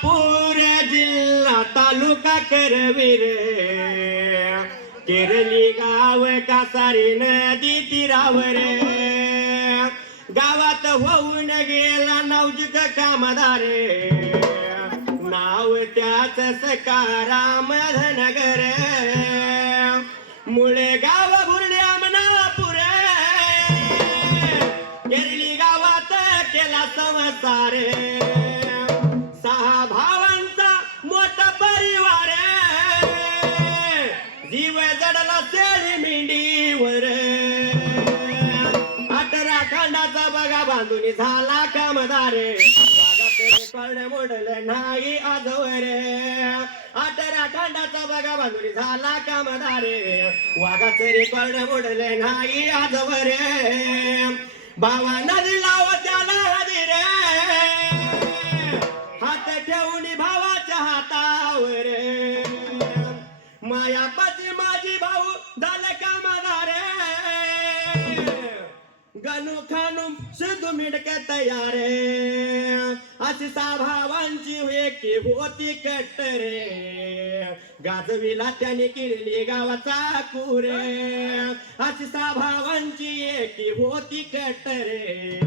सोलापूर जिल्हा तालुका करवीर केरली गाव कासारी नदी तीरावर गावात होऊन गेला नवजिक कामदार नाव त्याच सकाराम धनगर मुळे गाव बुरड्या मनापूर केरली गावात केला संसार सहा भावांचा मोठा परिवार जीव जडला शेळी मेंढीवर 18 खंडाचा बघा बांधून झाला कामदार वाघाचे कर्ण मोडलं नाही आजवर 18 खंडाचा बघा बांधून झाला कामदार वाघाचे कर्ण मोडलं नाही आजवर भावा नदी लाव त्याला हदिर हात ठेवून भावाच्या हातावर मायापाची माझी भाऊ झालं कामदार गणू खानू सिद्धू मिडक तयार अशी भावांची एकी होती कट्टरे गाजविला त्याने केली गावाचा कुरे अशी भावांची एकी होती कट्टरे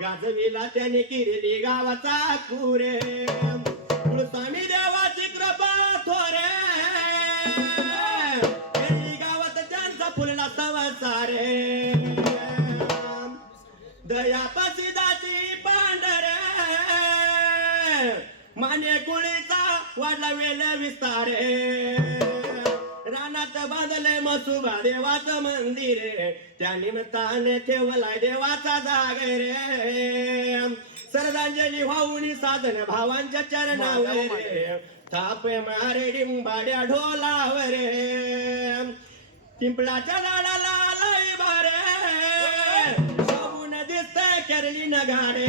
गाजविला त्याने केली गावाचा कुरे स्वामी देवाची कृपा थोरे गावात त्यांचा फुलला संसारे दयापाशी दाची पांढर माने कुळीचा वाढला वेल विस्तारे रानात बांधले मसुबा देवाचं मंदिर त्या निमित्ताने ठेवलाय देवाचा जाग रे श्रद्धांजली वाहुनी साधन भावांच्या चरणावर थाप मारे डिंबाड्या ढोलावर पिंपळाच्या झाडाला लई भारे केरली नगारे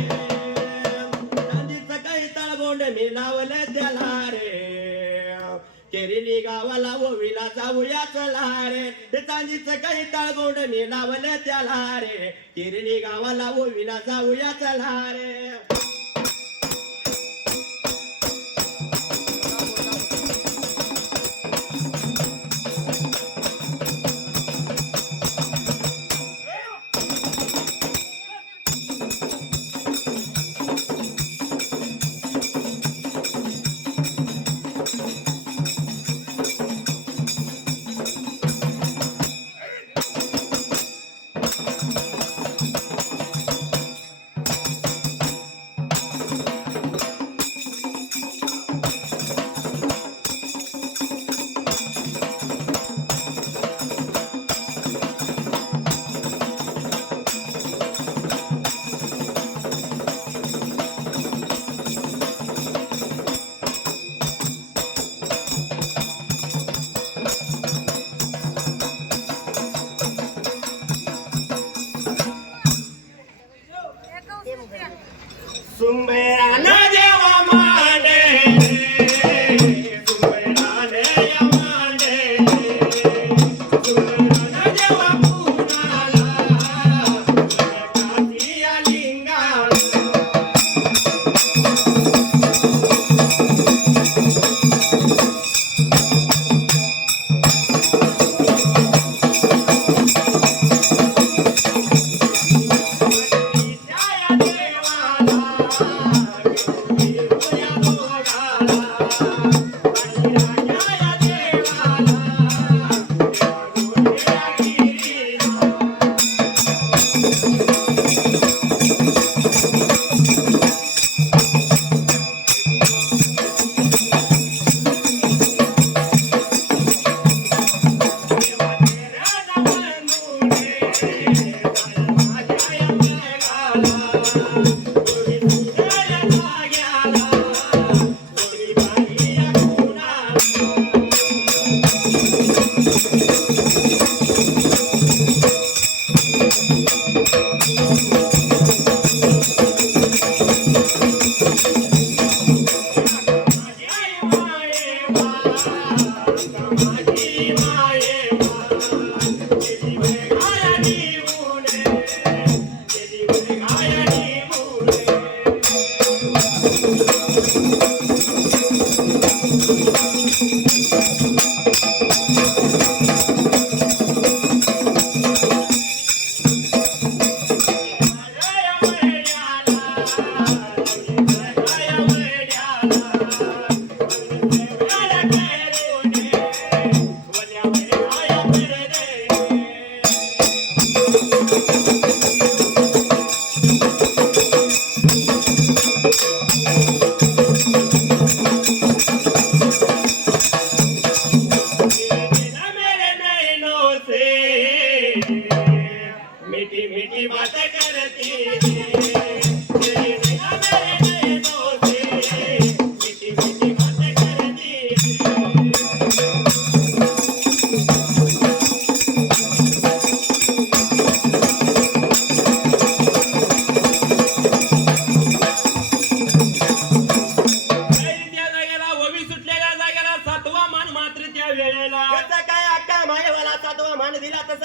चांदीचं काही तळगोंड मी लावलं त्याला रे केरली गावाला ओवीला जाऊया चला रे ते चांदीचं काही तळगोंड मी लावलं त्याला रे केरली गावाला ओवीला जाऊया चला रे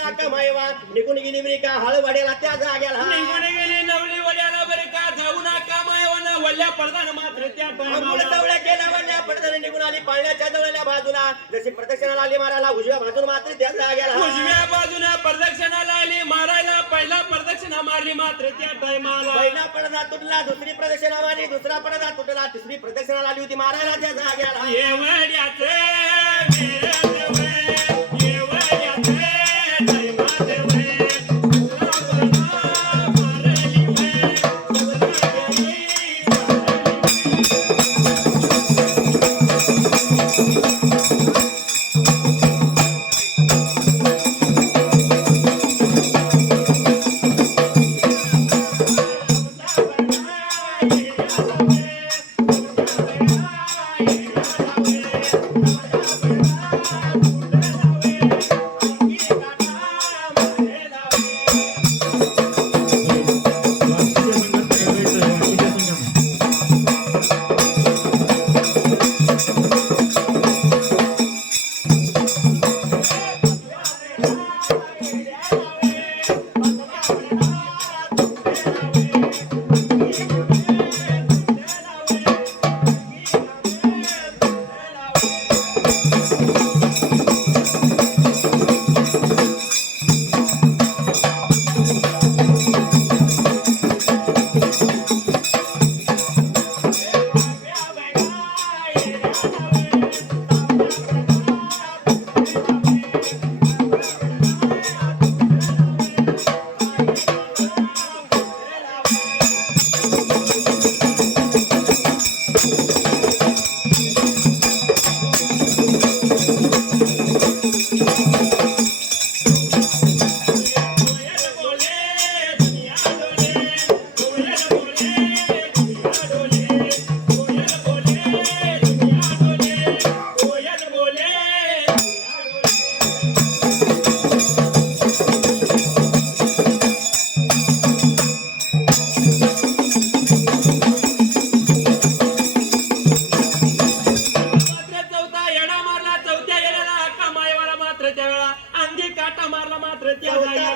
झाला कमायवा निघून गेली बरी का हळवाड्याला त्या जाग्याला निघून गेली नवली वड्याला बरे का जाऊ नका मायवाना वल्ल्या पडदान मात्र त्या अंघोळ जवळ केला वल्ल्या पडदान निघून आली पाळण्याच्या जवळल्या बाजूला जशी प्रदक्षिणाला आली मारायला उजव्या बाजून मात्र त्या जाग्याला उजव्या बाजूला प्रदक्षिणाला आली मारायला पहिला प्रदक्षिणा मारली मात्र त्या टायमाला पहिला पडदा तुटला दुसरी प्रदक्षिणा मारली दुसरा पडदा तुटला तिसरी प्रदक्षिणाला आली होती मारायला त्या जाग्याला येवड्याचे वीरदेवे येवड्याचे दैवादेवे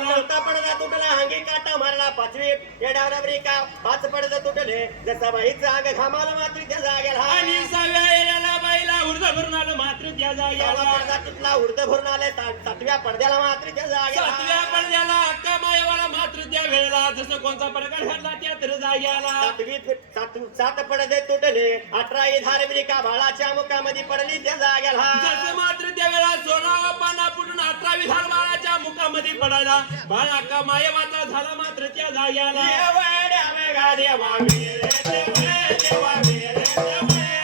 चौथा पडदा तुटला अंगी काटा मारला पाचवी येडावरी का पाच पडदा तुटले जसा बाईचा अंग घामाला मात्र त्या जाग्याला आणि सहाव्या येण्याला बाईला उर्ध भरून आलं मात्र त्या जाग्याला पडदा तुटला उर्ध भरून आले सातव्या पडद्याला मात्र त्या जाग्याला सातव्या पडद्याला अक्का मायवाला मात्र त्या वेळेला जसं कोणता प्रकार घडला त्या तर जाग्याला सात पडदे तुटले 18 धारबरी का बाळाच्या मुखामध्ये पडली त्या जाग्याला जसं मात्र त्या वेळेला 16 पाना फुटून 18 धार बाळाच्या मुखामध्ये पडायला बाळ अक्का मायवाचा झाला मात्र त्या जाग्याला देवा वीर देवा वीर देवा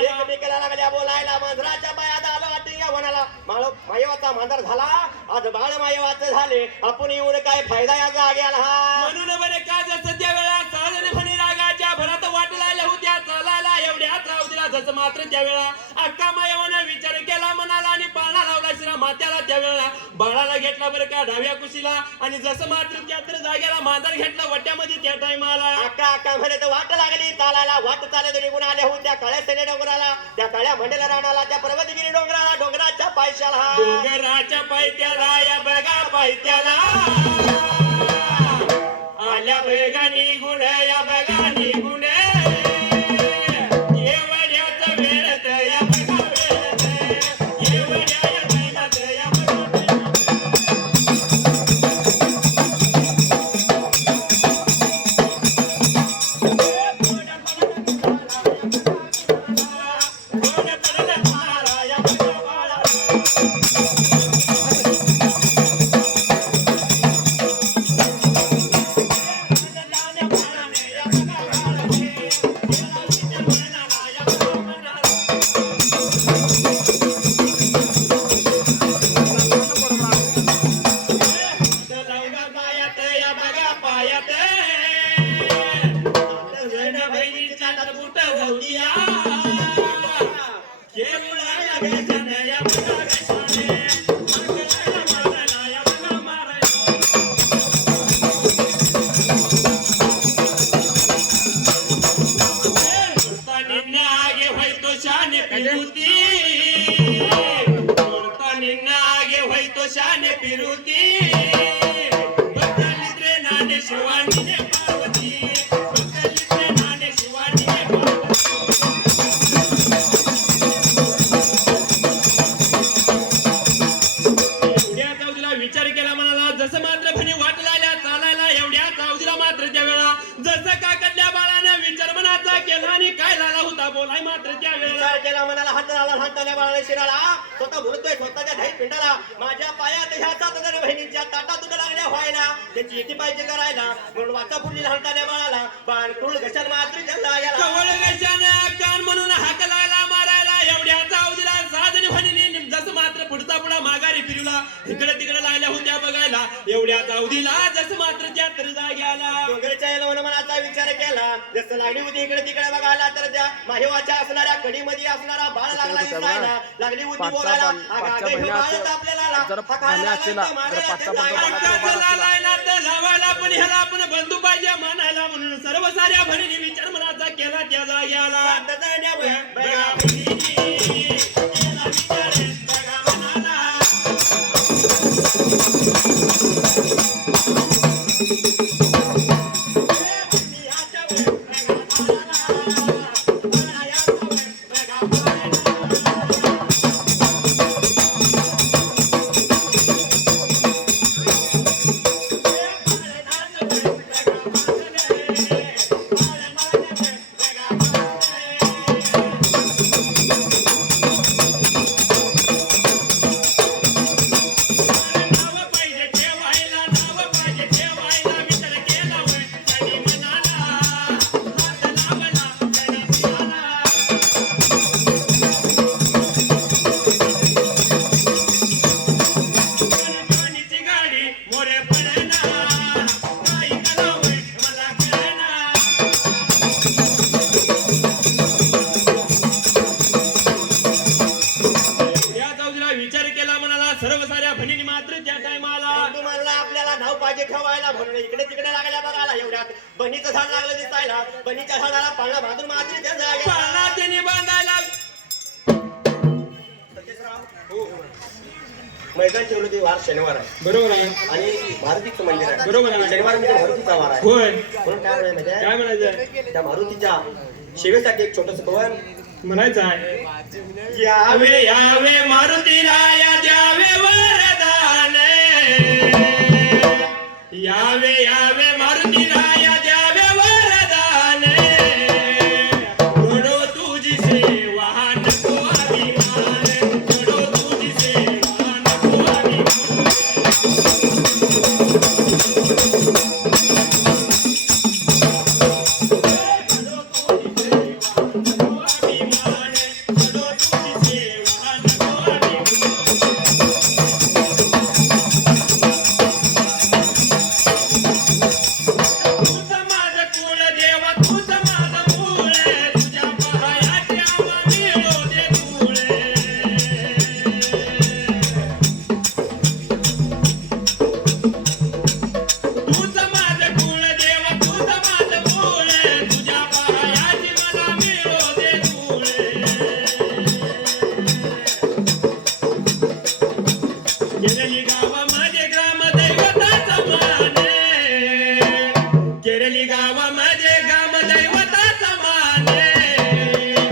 एकमेकाला लागल्या बोलायला मंजराच्या पायात आलो अटिंगा म्हणाला मायवाचा मांजर झाला आज बाळ मायवाचे झाले आपण येऊन काय फायदा या जाग्याला म्हणून बरे का जसं त्या वेळा सहजने म्हणी रागाच्या भरात वाट लागल्या होत्या चालायला एवढ्या राहू दिला जसं मात्र त्या वेळा अक्का मायवाने विचार केला म्हणाला आणि पाळणा लावला उशिरा मात्याला त्यावेळेला बाळाला घेतला बरं का डाव्या कुशीला आणि जसं मात्र त्यात्र जाग्याला मांजर घेतला वट्यामध्ये त्या टाइमाला अक्का म्हणे तर वाट लागली चालायला वाट चालत निघून आल्या होऊन त्या काळ्या सने डोंगराला त्या काळ्या मंडला राणाला त्या पर्वतगिरी डोंगराला डोंगराच्या पायशाला डोंगराच्या पायथ्याला या बघा पायथ्याला आल्या वेगानी गुण या बघा निगुण येवड्याचा वेळत या बघा वेळत येवड्या या टाइमात या विचार केला म्हणाला जसं मात्र भणी वाट लागल्या चालायला एवढ्या चावजीला मात्र त्या वेळा जसं काकडल्या बाळानं विचार मनाचा केला आणि काय झाला होता बोलाय मात्र त्या वेळेला विचार केला मनाला हात लावला हाताने बाळाने शिराला स्वतः भरतोय स्वतःच्या धाई पिंडाला माझ्या पायात ह्या सात बहिणींच्या ताटातून लागल्या व्हायला त्याची येती पाहिजे करायला म्हणून वाचा फुडली हाताने बाळाला बाळ कुळ घशान मात्र जल्ला याला कवळ गशाने कान म्हणून हाक लायला मारायला एवढ्या चावजीला साजनी भणीने जसं मात्र पुढचा पुढा माघारी फिरवला इकडे तिकडे लागल्या होत्या बघायला एवढ्या चावजीला जसं मात्र त्या तर जाग्याला डोंगरच्या येलवण मनाचा विचार केला जसं लागली होती इकडे तिकडे बघायला तर त्या माहेवाच्या असणाऱ्या कडीमध्ये असणारा बाळ लागला दिसायला लागली होती बोलायला लावायला पण ह्याला आपण बंधू पाहिजे म्हणायला म्हणून सर्व साऱ्या भणीने विचार मनाचा केला त्या जाग्याला सर्व साऱ्या भणीने मात्र त्या टायमाला तुम्हाला आपल्याला नाव पाहिजे ठेवायला म्हणून इकडे तिकडे लागल्या बघायला एवढ्यात बनीचं झाड लागलं दिसायला बनीच्या झाडाला पाळणा बांधून मात्र त्या जाग्याला पाळणा त्याने बांधायला मैदान ठेवलं ते वार शनिवार आहे बरोबर आहे आणि मारुतीचं मंदिर आहे बरोबर आहे शनिवार म्हणजे मारुतीचा वार आहे होय म्हणून काय म्हणायचं काय म्हणायचं त्या मारुतीच्या सेवेसाठी एक छोटस कवन म्हणायचं आहे यावे यावे मारुती राया द्यावे वरदान यावे यावे मारुती राया